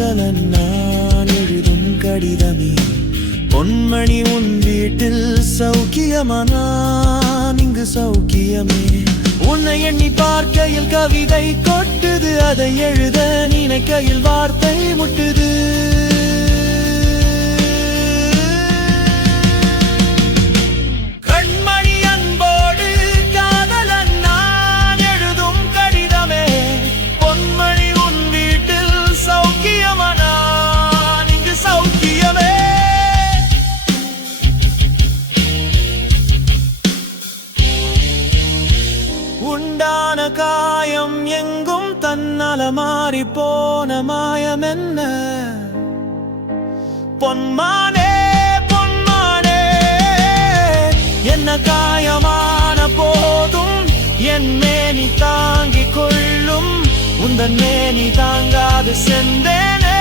காதலன் நான் எழுதும் கடிதமே, பொன்மணி உன் வீட்டில் சௌக்கியமா? நான் இங்கு சௌக்கியமே. உன்னை எண்ணி பார்க்கையில் கவிதை கொட்டுது, அதை எழுத நினைக்கையில் வார்த்தை முட்டுது. உண்டான காயம் எங்கும் தன்னால மாறி போன மாயம் என்ன? பொன்மானே பொன்மானே, என்ன காயமான போதும் என் மேனி தாங்கிக் கொள்ளும், உந்தன் மேனி தாங்காது சென்றேனே.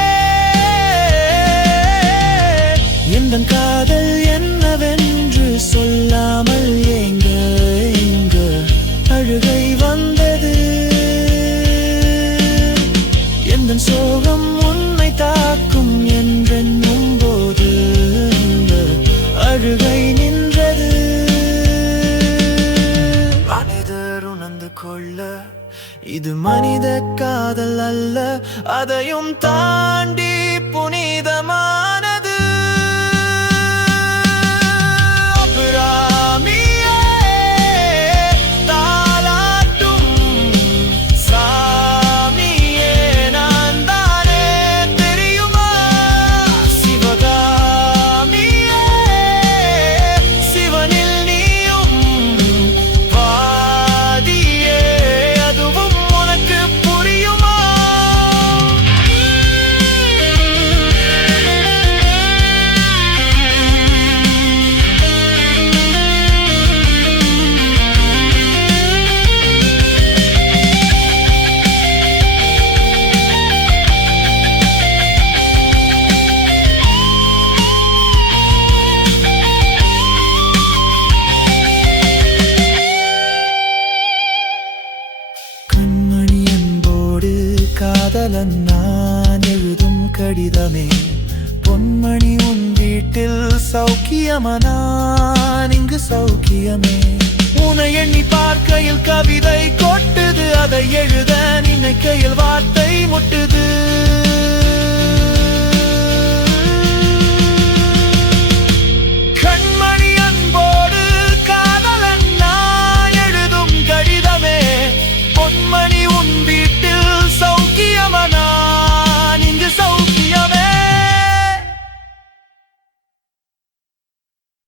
எந்தன் காதல் என்னவென்று சொல்லாமல் எங்க அழுகை வந்தது. எந்தன் சோகம் உன்னை தாக்கும் என்றென்னும் போது அழுகை நின்றது. மனிதர் உணர்ந்து கொள்ள இது மனித காதல் அல்ல, அதையும் தாண்டி புனிதமானது. காதலன் நான் எழுதும் கடிதமே, பொன்மணி உன் வீட்டில் சௌக்கியமா? நான் இங்கு சௌக்கியமே. உன்னை எண்ணி பார்க்கையில் கவிதை கொட்டுது, அதை எழுத நினைக்கையில் வார்த்தை முட்டுது.